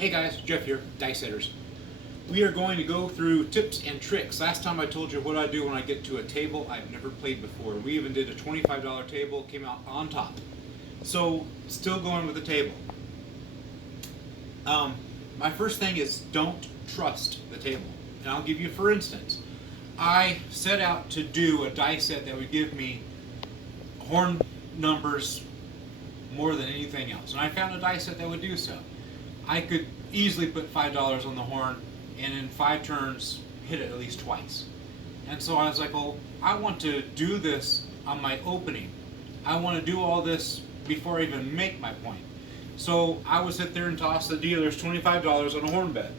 Hey guys, Jeff here, Dice Setters. We are going to go through tips and tricks. Last time I told you what I do when I get to a table I've never played before. We even did a $25 table, came out on top. So, still going with the table. My first thing is don't trust the table. And I'll give you, for instance, I set out to do a dice set that would give me horn numbers more than anything else. And I found a dice set that would do so. I could easily put $5 on the horn and in 5 turns hit it at least twice. And so I was like, well, I want to do this on my opening. I want to do all this before I even make my point. So I would sit there and toss the dealers $25 on a horn bet.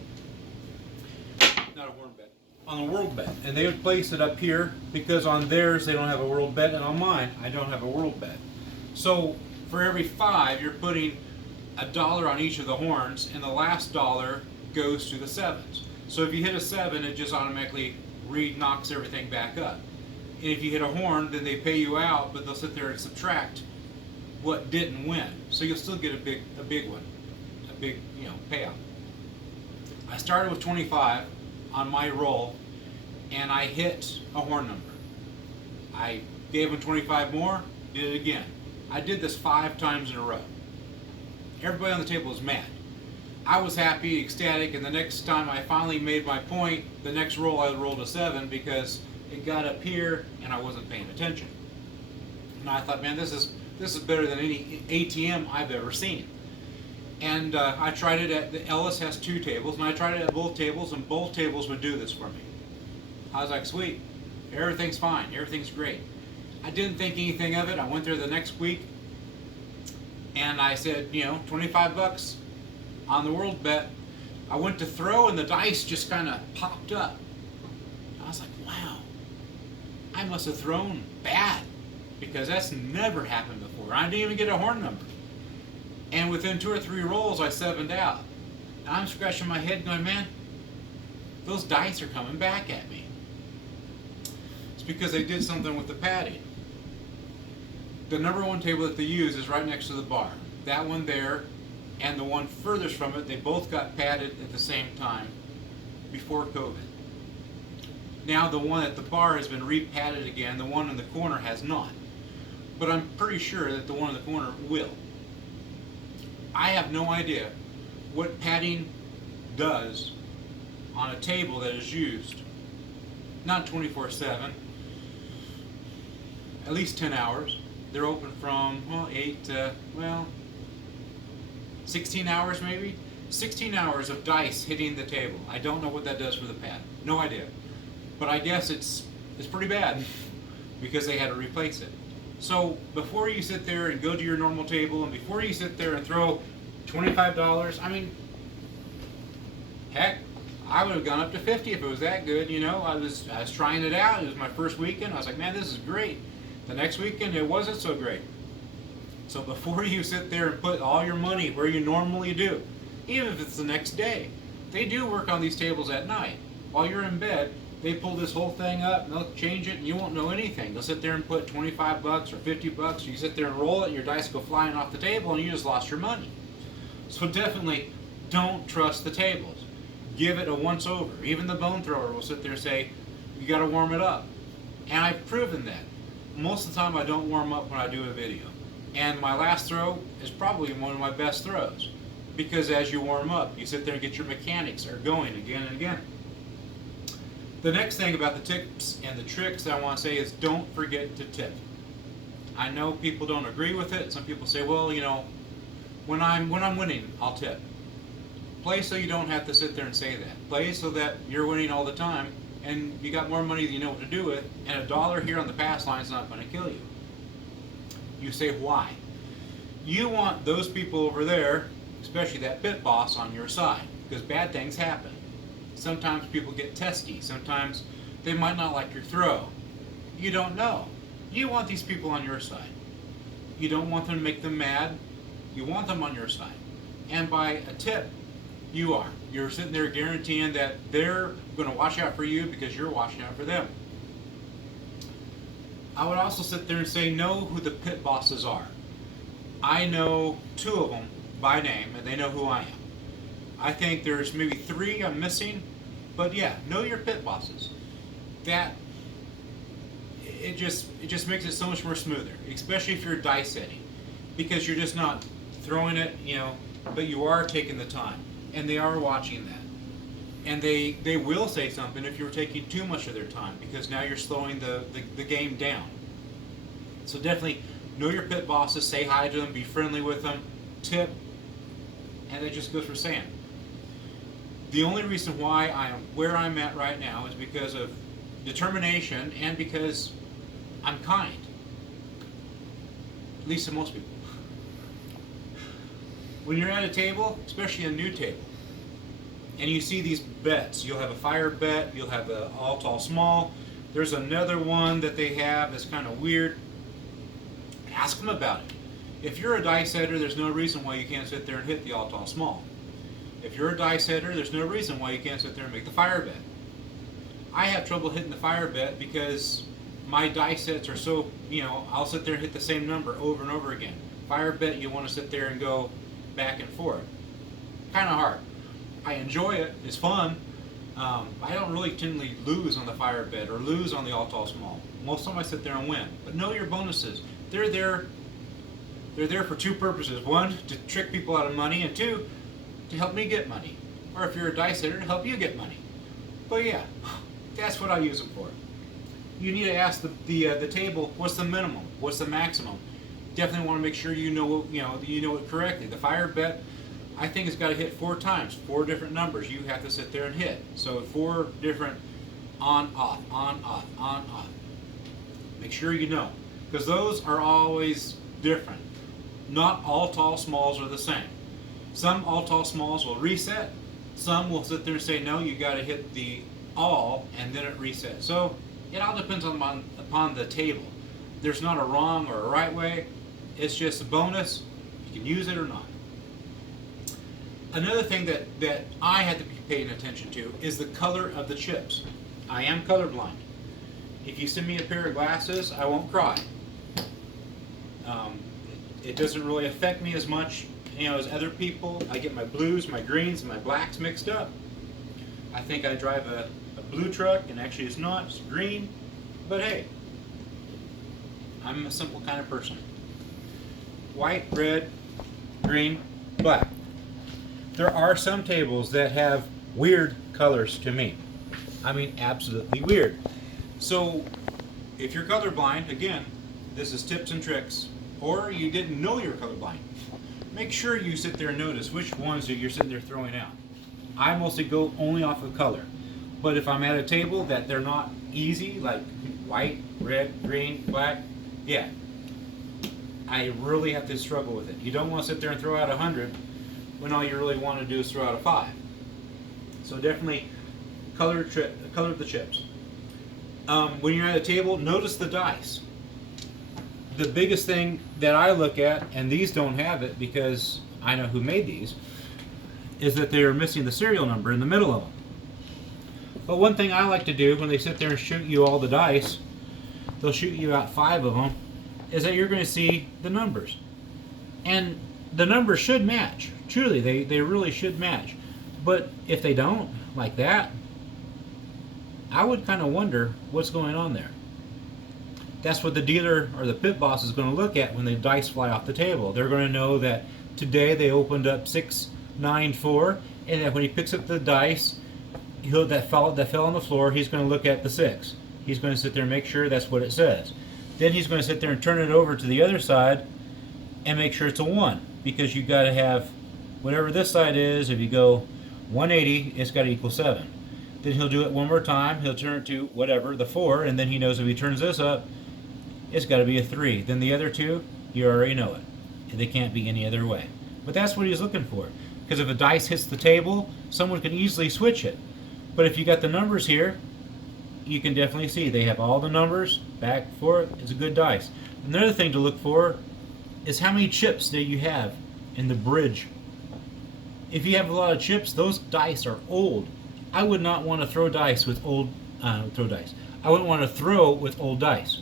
Not a horn bet, on a world bet. And they would place it up here because on theirs they don't have a world bet, and on mine I don't have a world bet. So for every 5 you're putting $1 on each of the horns, and the last dollar goes to the sevens. So if you hit a 7, it just automatically knocks everything back up. And if you hit a horn, then they pay you out, but they'll sit there and subtract what didn't win. So you'll still get a big one, a big payout. I started with 25 on my roll, and I hit a horn number. I gave them 25 more, did it again. I did this 5 times in a row. Everybody on the table was mad. I was happy, ecstatic, and the next time I finally made my point, the next roll I rolled a 7 because it got up here and I wasn't paying attention. And I thought, man, this is better than any ATM I've ever seen. And I tried it at, the Ellis has 2 tables, and I tried it at both tables, and both tables would do this for me. I was like, sweet, everything's fine, everything's great. I didn't think anything of it. I went there the next week, and I said, $25 on the world bet. I went to throw, and the dice just kind of popped up. I was like, wow, I must have thrown bad, because that's never happened before. I didn't even get a horn number. And within 2 or 3 rolls, I 7'd out. And I'm scratching my head going, man, those dice are coming back at me. It's because they did something with the padding. The number 1 table that they use is right next to the bar. That one there and the one furthest from it, they both got padded at the same time before COVID. Now the one at the bar has been re-padded again, the one in the corner has not. But I'm pretty sure that the one in the corner will. I have no idea what padding does on a table that is used, not 24/7, at least 10 hours. They're open from 8 to 16 hours maybe. 16 hours of dice hitting the table. I don't know what that does for the pad. No idea. But I guess it's pretty bad because they had to replace it. So before you sit there and go to your normal table, and before you sit there and throw $25, I mean, heck, I would have gone up to 50 if it was that good. I was trying it out. It was my first weekend. I was like, man, this is great. The next weekend, it wasn't so great. So before you sit there and put all your money where you normally do, even if it's the next day, they do work on these tables at night. While you're in bed, they pull this whole thing up, and they'll change it, and you won't know anything. They'll sit there and put $25 or $50. You sit there and roll it, and your dice go flying off the table, and you just lost your money. So definitely don't trust the tables. Give it a once over. Even the bone thrower will sit there and say, you got to warm it up. And I've proven that. Most of the time I don't warm up when I do a video. And my last throw is probably one of my best throws. Because as you warm up, you sit there and get your mechanics are going again and again. The next thing about the tips and the tricks that I want to say is don't forget to tip. I know people don't agree with it. Some people say, well, when I'm winning, I'll tip. Play so you don't have to sit there and say that. Play so that you're winning all the time, and you got more money than you know what to do with, and $1 here on the pass line is not going to kill you. You say, why? You want those people over there, especially that pit boss, on your side, because bad things happen. Sometimes people get testy. Sometimes they might not like your throw. You don't know. You want these people on your side. You don't want them to make them mad. You want them on your side. And by a tip, you are. You're sitting there guaranteeing that they're going to watch out for you because you're watching out for them. I would also sit there and say, know who the pit bosses are. I know 2 of them by name, and they know who I am. I think there's maybe 3 I'm missing, but yeah, know your pit bosses. That it just makes it so much more smoother, especially if you're dice setting, because you're just not throwing it, but you are taking the time, and they are watching that, and they will say something if you're taking too much of their time, because now you're slowing the game down. So definitely know your pit bosses, say hi to them, be friendly with them, tip, and it just goes for saying. The only reason why I am where I'm at right now is because of determination and because I'm kind. At least to most people. When you're at a table, especially a new table, and you see these bets, you'll have a fire bet, you'll have a all tall small. There's another one that they have that's kind of weird. Ask them about it. If you're a dice setter, there's no reason why you can't sit there and hit the all tall small. If you're a dice setter, there's no reason why you can't sit there and make the fire bet. I have trouble hitting the fire bet because my dice sets are so, I'll sit there and hit the same number over and over again. Fire bet, you want to sit there and go back and forth. Kind of hard. I enjoy it. It's fun. I don't really tend to lose on the fire bet or lose on the all tall small. Most of the time I sit there and win. But know your bonuses. They're there for 2 purposes. 1, to trick people out of money, and 2, to help me get money. Or if you're a dice setter, to help you get money. But yeah, that's what I use them for. You need to ask the table, what's the minimum? What's the maximum? Definitely want to make sure you know it correctly. The fire bet, I think it's got to hit 4 times, 4 different numbers you have to sit there and hit. So 4 different on, off, on, off, on, off. Make sure you know, because those are always different. Not all tall smalls are the same. Some all tall smalls will reset. Some will sit there and say, no, you got to hit the all, and then it resets. So it all depends upon the table. There's not a wrong or a right way. It's just a bonus. You can use it or not. Another thing that I had to be paying attention to is the color of the chips. I am colorblind. If you send me a pair of glasses, I won't cry. It doesn't really affect me as much, as other people. I get my blues, my greens, and my blacks mixed up. I think I drive a blue truck, and actually it's not. It's green. But hey, I'm a simple kind of person. White, red, green, black. There are some tables that have weird colors to me. I mean, absolutely weird. So, if you're colorblind, again, this is tips and tricks, or you didn't know you're colorblind, make sure you sit there and notice which ones that you're sitting there throwing out. I mostly go only off of color. But if I'm at a table that they're not easy, like white, red, green, black, yeah, I really have to struggle with it. You don't want to sit there and throw out 100 when all you really want to do is throw out a 5. So definitely color of the chips. When you're at a table, notice the dice. The biggest thing that I look at, and these don't have it because I know who made these, is that they're missing the serial number in the middle of them. But one thing I like to do when they sit there and shoot you all the dice, they'll shoot you out 5 of them, is that you're going to see the numbers. And the numbers should match. Truly, they really should match. But if they don't, like that, I would kind of wonder what's going on there. That's what the dealer or the pit boss is going to look at when the dice fly off the table. They're going to know that today they opened up 6, 9, 4, and that when he picks up the dice, that fell on the floor, he's going to look at the 6. He's going to sit there and make sure that's what it says. Then he's going to sit there and turn it over to the other side and make sure it's a 1, because you got to have whatever this side is. If you go 180, it's got to equal 7. Then he'll do it one more time. He'll turn it to whatever, the 4, and then he knows if he turns this up, it's got to be a 3. Then the other 2, you already know it. They can't be any other way. But that's what he's looking for. Because if a dice hits the table, someone can easily switch it. But if you got the numbers here, you can definitely see they have all the numbers, back, forth. It's a good dice. Another thing to look for is how many chips that you have in the bridge. If you have a lot of chips, those dice are old. I would not want to throw dice with old I wouldn't want to throw with old dice.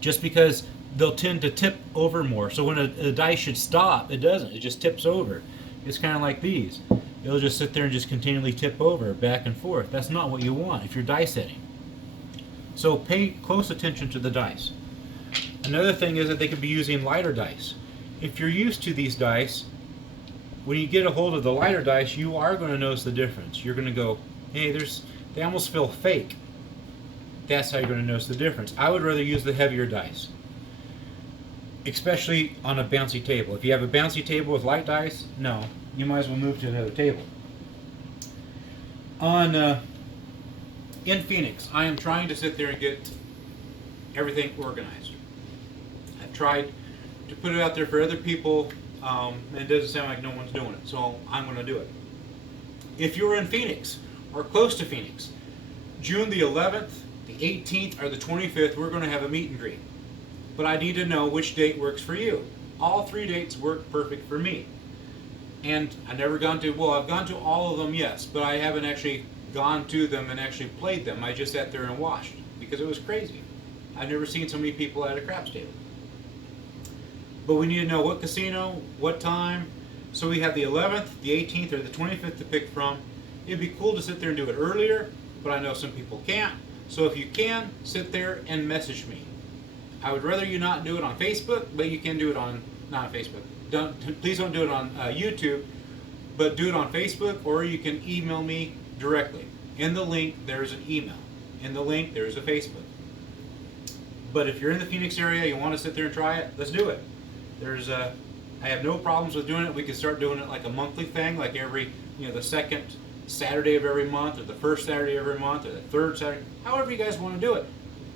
Just because they'll tend to tip over more. So when a dice should stop, it doesn't. It just tips over. It's kind of like these. it'll just sit there and just continually tip over back and forth. That's not what you want if you're dice setting. So pay close attention to the dice. Another thing is that they could be using lighter dice. If you're used to these dice, when you get a hold of the lighter dice, you are going to notice the difference. You're going to go, hey, they almost feel fake. That's how you're going to notice the difference. I would rather use the heavier dice, especially on a bouncy table. If you have a bouncy table with light dice, no, you might as well move to another table. In Phoenix, I am trying to sit there and get everything organized. I've tried to put it out there for other people, and it doesn't sound like no one's doing it, so I'm going to do it. If you're in Phoenix or close to Phoenix, June the 11th, the 18th, or the 25th, we're going to have a meet and greet. But I need to know which date works for you. All 3 dates work perfect for me. And I've gone to all of them, yes, but I haven't actually gone to them and actually played them. I just sat there and watched because it was crazy. I've never seen so many people at a craps table. But we need to know what casino, what time. So we have the 11th, the 18th, or the 25th to pick from. It'd be cool to sit there and do it earlier, but I know some people can't. So if you can, sit there and message me. I would rather you not do it on Facebook, but you can do it on, not on Facebook. Please don't do it on YouTube, but do it on Facebook, or you can email me directly. In the link, there's an email. In the link, there's a Facebook. But if you're in the Phoenix area, you want to sit there and try it, let's do it. I have no problems with doing it. We can start doing it like a monthly thing, like every, the second Saturday of every month, or the first Saturday of every month, or the third Saturday, however you guys want to do it.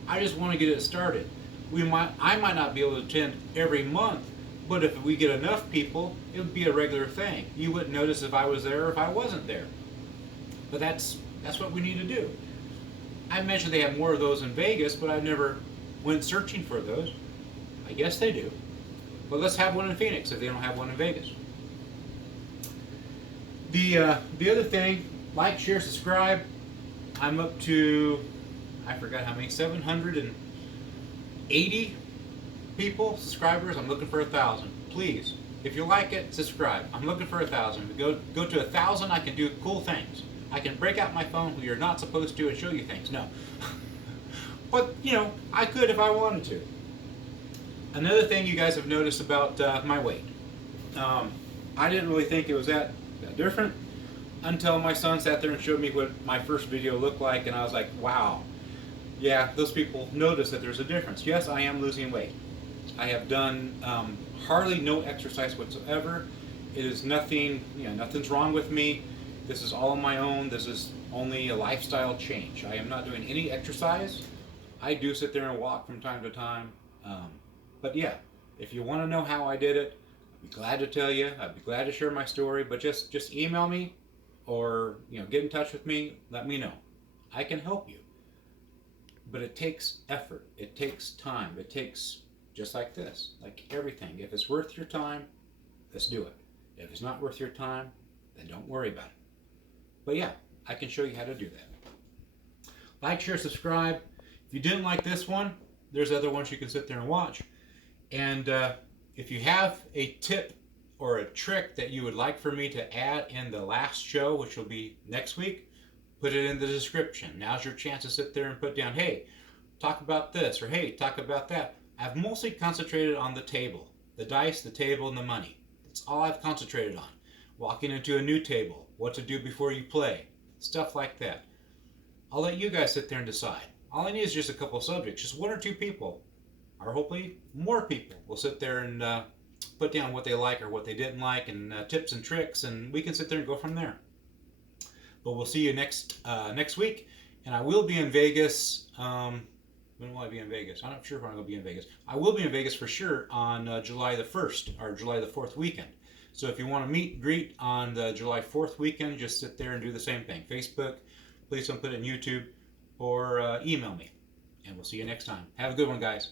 I just want to get it started. I might not be able to attend every month, but if we get enough people, it would be a regular thing. You wouldn't notice if I was there or if I wasn't there. But that's what we need to do. I mentioned they have more of those in Vegas, but I never went searching for those. I guess they do. But let's have one in Phoenix if they don't have one in Vegas. The other thing, like, share, subscribe. I'm up to, I forgot how many, 780 people, subscribers. I'm looking for 1,000. Please, if you like it, subscribe. I'm looking for 1,000. Go to 1,000. I can do cool things. I can break out my phone when you're not supposed to and show you things. No, but I could if I wanted to. Another thing you guys have noticed about my weight. I didn't really think it was that different until my son sat there and showed me what my first video looked like, and I was like, wow. Yeah, those people notice that there's a difference. Yes, I am losing weight. I have done hardly no exercise whatsoever. It is nothing, nothing's wrong with me. This is all on my own. This is only a lifestyle change. I am not doing any exercise. I do sit there and walk from time to time. But yeah, if you want to know how I did it, I'd be glad to tell you. I'd be glad to share my story. But just email me, or get in touch with me. Let me know. I can help you. But it takes effort. It takes time. It takes, just like this, like everything. If it's worth your time, let's do it. If it's not worth your time, then don't worry about it. But yeah, I can show you how to do that. Like, share, subscribe. If you didn't like this one, there's other ones you can sit there and watch. And if you have a tip or a trick that you would like for me to add in the last show, which will be next week, put it in the description. Now's your chance to sit there and put down, hey, talk about this, or hey, talk about that. I've mostly concentrated on the table, the dice, the table, and the money. That's all I've concentrated on. Walking into a new table, what to do before you play, stuff like that. I'll let you guys sit there and decide. All I need is just a couple of subjects, just 1 or 2 people, or hopefully more people will sit there and put down what they like or what they didn't like, and tips and tricks, and we can sit there and go from there. But we'll see you next week, and I will be in Vegas. When will I be in Vegas? I'm not sure if I'm going to be in Vegas. I will be in Vegas for sure on July the 1st or July the 4th weekend. So if you want to meet and greet on the July 4th weekend, just sit there and do the same thing. Facebook, please don't put it in YouTube, or email me. And we'll see you next time. Have a good one, guys.